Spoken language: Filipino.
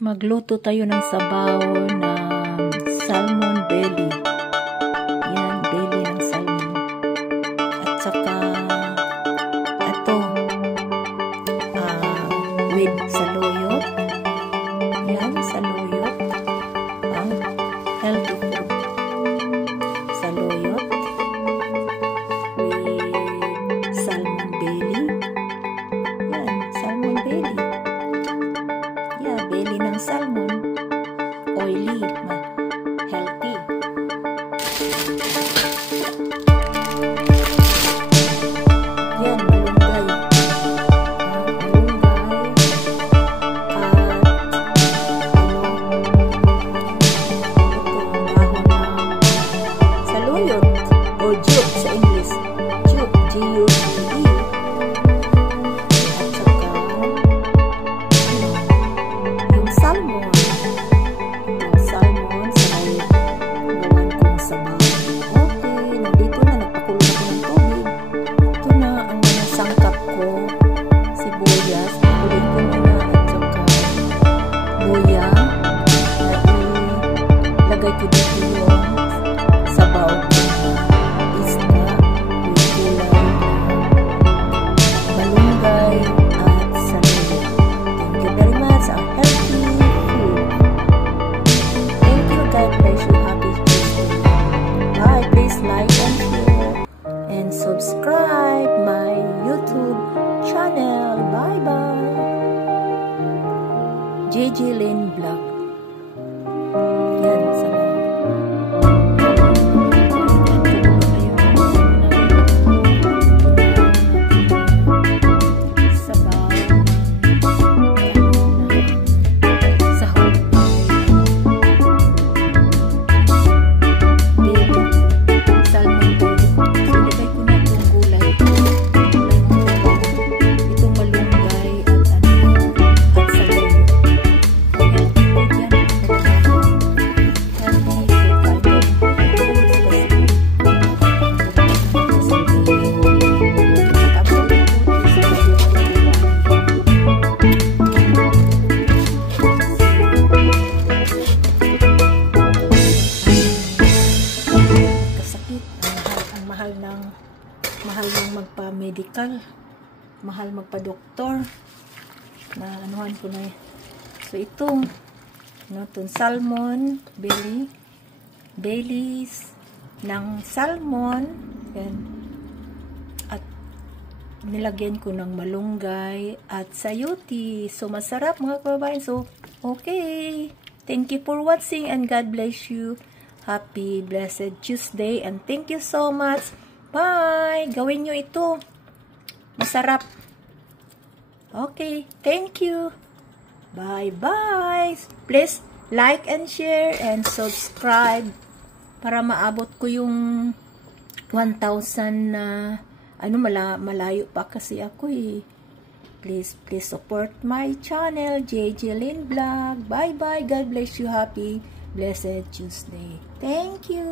Magluto tayo ng sabaw na salmon belly. Yan, belly ng salmon. At saka, ito, with saluyot. Yan, saluyot. Healthy food. Saluyot. With salmon belly. Yan, salmon belly. Yeah, belly ng salmon. Oily, healthy. Yan, malunggay. Malunggay. At, ito, dahon ng saluyot. O jute sa English. Jute, G-U-T-E. Salmon sa gawan kong sabaw. Okay, nandito na, nagpakulo ako ng tubig. Ito na ang mga sangkap ko. Sibuyas, pakuloy ko muna at saka luya. Lagay ko dito yung sabaw ko. Isda, yung kulay, malunggay, at saluyot. Thank you very much. Ang healthy. God bless you. Happy Tuesday. Bye. Please like and share and subscribe my YouTube channel. Bye bye. JJ Lynn Vlog. Yan sa mahal ng magpa-medical, mahal magpa-doktor na anuhan ko na. So ito, itong salmon bellies ng salmon, yan. At nilagyan ko ng malunggay at sayuti. So masarap mga kababayan. So okay, thank you for watching and God bless you. Happy blessed Tuesday and thank you so much. Bye! Gawin nyo ito. Masarap. Okay. Thank you. Bye-bye. Please like and share and subscribe para maabot ko yung 1,000 na malayo pa kasi ako eh. Please support my channel, JJ Lynn Vlog. Bye-bye. God bless you. Happy blessed Tuesday. Thank you.